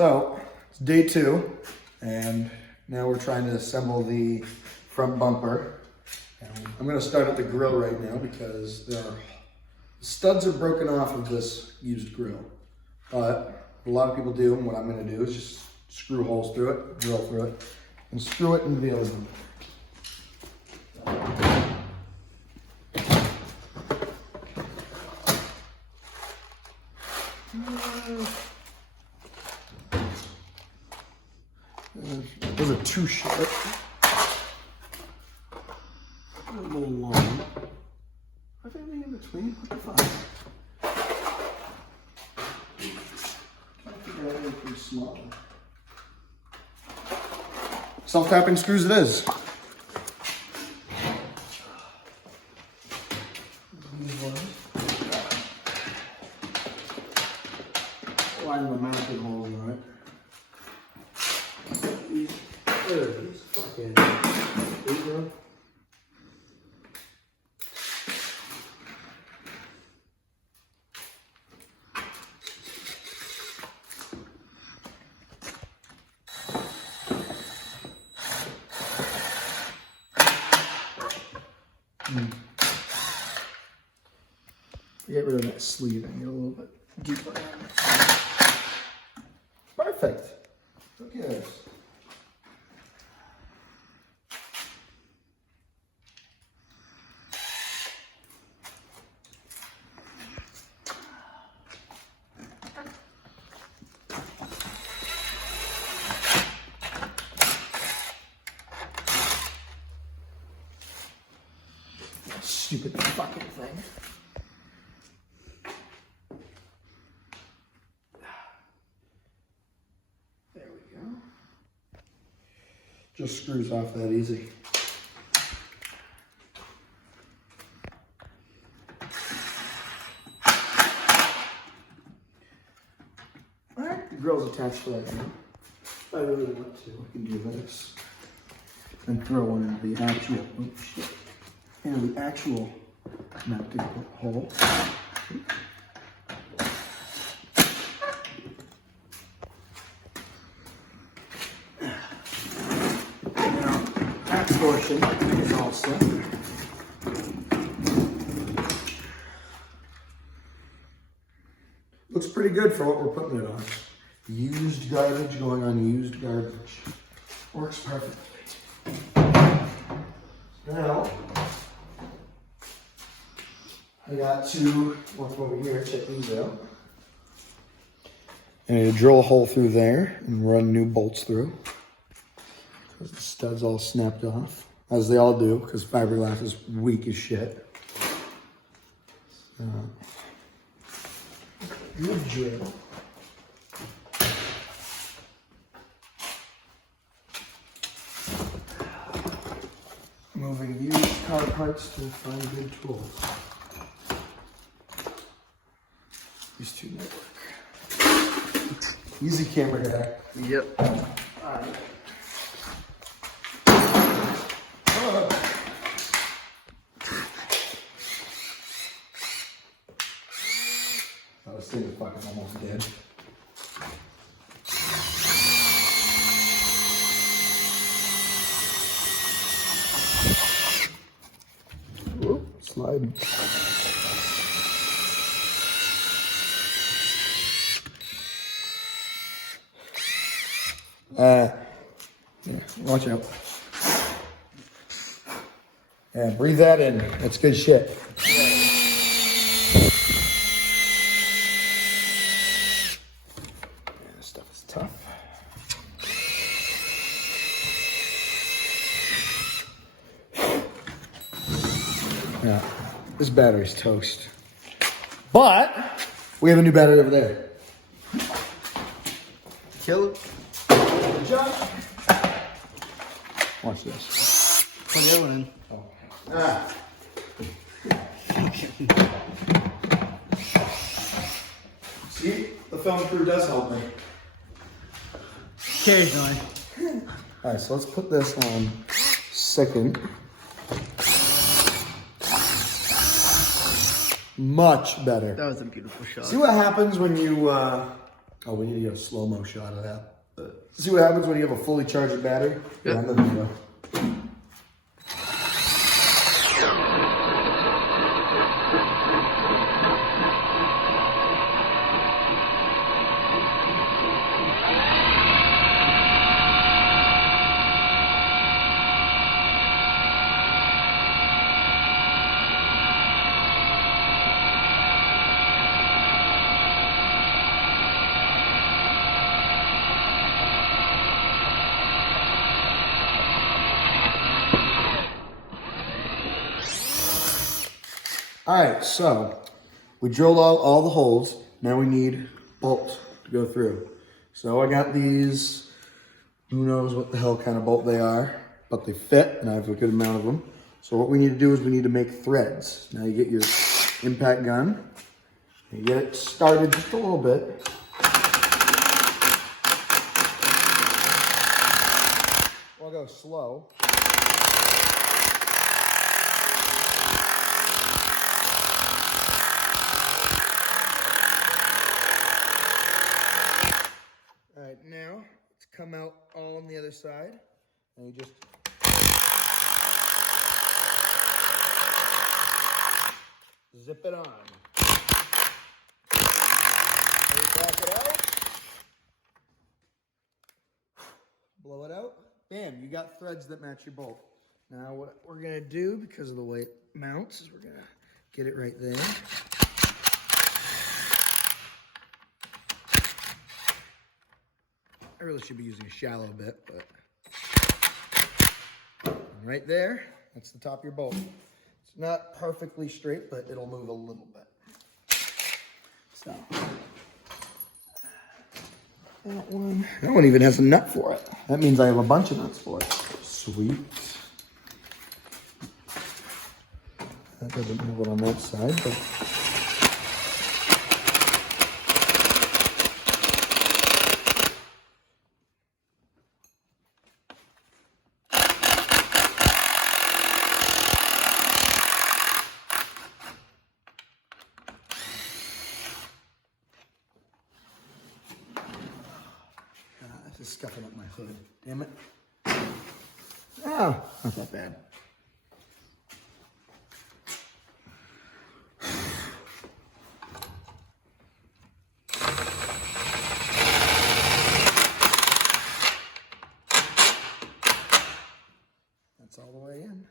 So, it's day 2, and now we're trying to assemble the front bumper. And I'm going to start at the grill right now because the studs are broken off of this used grill. But what a lot of people do, and what I'm going to do, is just screw holes through it, drill through it, and screw it into the aluminum. Those are too short. A little long. Are there any in between? What the fuck? Can't figure out anything small. Self-tapping screws it is. Line the mounting holes in it. There it is. Fucking. There you go. Get rid of that sleeve and get a little bit deeper. Perfect. Look at this. Stupid fucking thing. There we go. Just screws off that easy. Alright, the grill's attached to that now. If I really want to, I can do this. And throw one into the actual, oh shit. And the actual mounting hole. Now, that portion is all set. Looks pretty good for what we're putting it on. Used garbage going on used garbage. Works perfectly. Now, I got two, one from over here, check these out. I need to drill a hole through there and run new bolts through. Because the stud's all snapped off, as they all do, because fiberglass is weak as shit. Good drill. Moving used car parts to find good tools. These two might work. Easy camera guy. Yep. Alright. This thing is fucking almost dead. Whoop, sliding. Yeah, watch out. Yeah, breathe that in. That's good shit. Yeah, this stuff is tough. Yeah, this battery's toast. But we have a new battery over there. Kill it. Good job. Watch this. Put the other one in. Oh. Ah. See, the film crew does help me. Occasionally. All right, so let's put this on second. Much better. That was a beautiful shot. See what happens when you Oh, we need to get a slow-mo shot of that. See what happens when you have a fully charged battery? Yep. Yeah, there we go. All right, so we drilled all the holes. Now we need bolts to go through. So I got these, who knows what the hell kind of bolt they are, but they fit and I have a good amount of them. So what we need to do is we need to make threads. Now you get your impact gun, you get it started just a little bit. I'll go slow. All right, now let's come out all on the other side, and you just zip it on. Back it out. Blow it out. Bam, you got threads that match your bolt. Now what we're gonna do, because of the way it mounts, is we're gonna get it right there. I really should be using a shallow bit, but right there, that's the top of your bolt. It's not perfectly straight, but it'll move a little bit. So, that one even has a nut for it. That means I have a bunch of nuts for it. Sweet. That doesn't move it on that side, but this is scuffing up my hood. Damn it. Oh, not that bad. That's all the way in.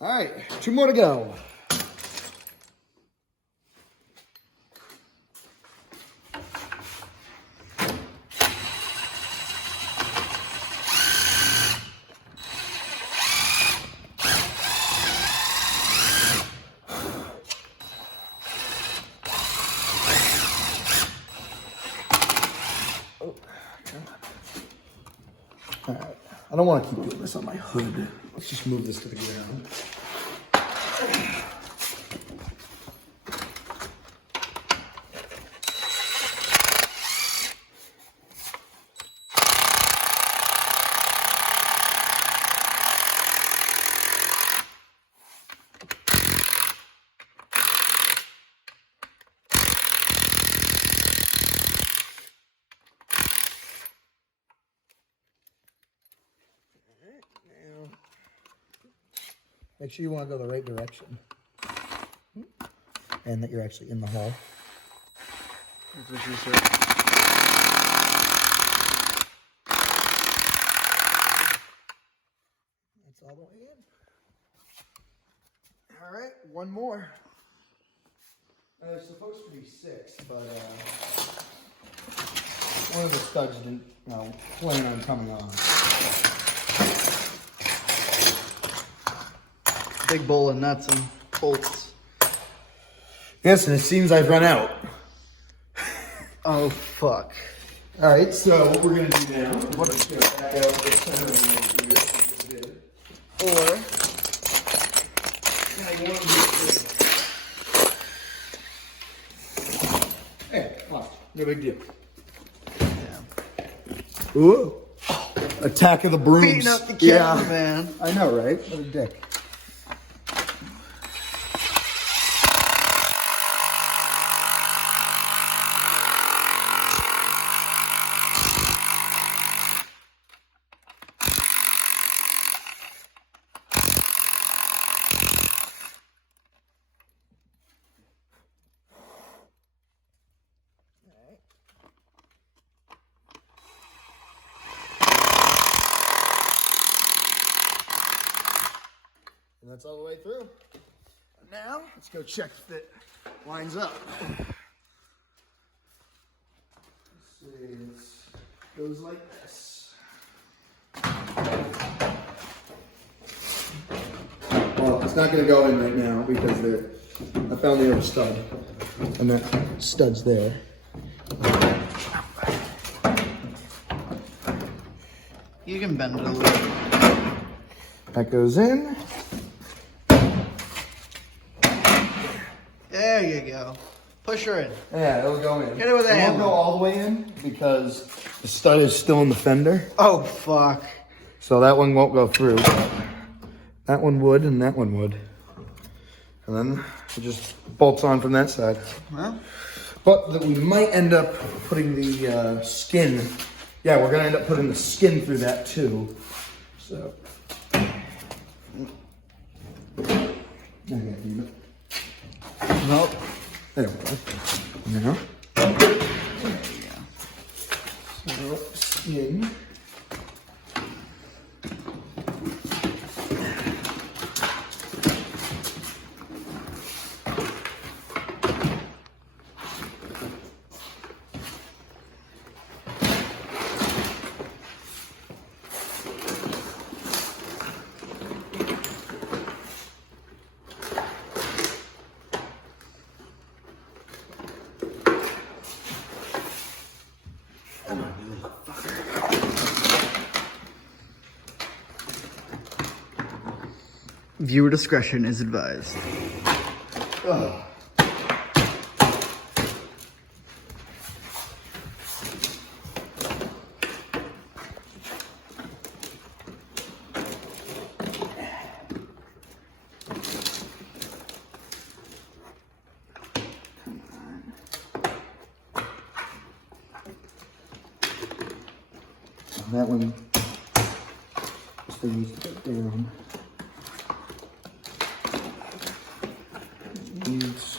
All right, 2 more to go. All right, I don't want to keep doing this on my hood. Let's just move this to the ground. Make sure you want to go the right direction. And that you're actually in the hole. That's what she said. That's all the way in. All right, one more. It's supposed to be 6, but one of the studs didn't, plan on coming on. Big bowl of nuts and bolts. Yes, and it seems I've run out. Oh, fuck. All right, so what we're going to do now, what is going to back out the center of the here, Or, hey, come on, no big deal. yeah. Ooh, attack of the brooms. Beating up the camera, man. I know, right? What a dick. That's all the way through. Now, let's go check if it lines up. Let's see, it goes like this. Well, it's not gonna go in right now because I found the other stud. And that stud's there. You can bend it a little. That goes in. There you go. Push her in. Yeah, it'll go in. Hit it with a It won't hammer. go all the way in because the stud is still in the fender. Oh, fuck. So that one won't go through. That one would and that one would. And then it just bolts on from that side. Well, But we might end up putting the skin. Yeah, we're gonna end up putting the skin through that too. So. nope. There we go. Now. So, skin. Viewer discretion is advised. Ugh. That one, this thing needs to go down. Needs.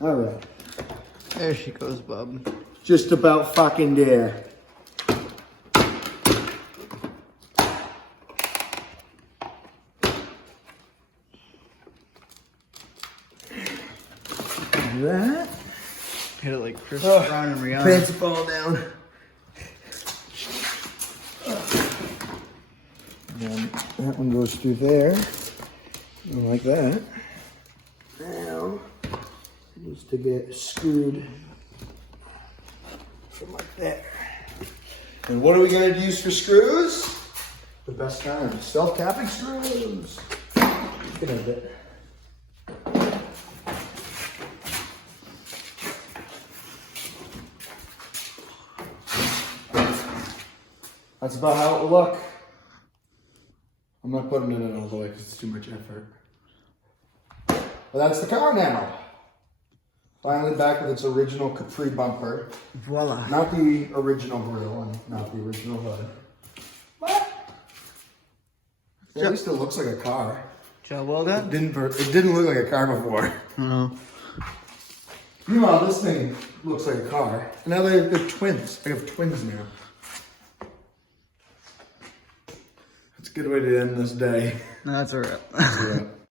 All right. There she goes, bub. Just about fucking there. That. Hit it like Chris Oh, Brown and Rihanna. pants are falling down. And that one goes through there. Like that. Now, it needs to get screwed from like there. And what are we going to use for screws? The best kind. Self-capping screws. Get a bit. That's about how it will look. I'm not putting it in all the way because it's too much effort. But that's the car now. Finally back with its original Capri bumper. Voila. Not the original grille and not the original hood. But at least it looks like a car. Job well done. It didn't look like a car before. Oh. Meanwhile, this thing looks like a car. And now they're twins. I have twins now. That's a good way to end this day. That's alright. Yeah.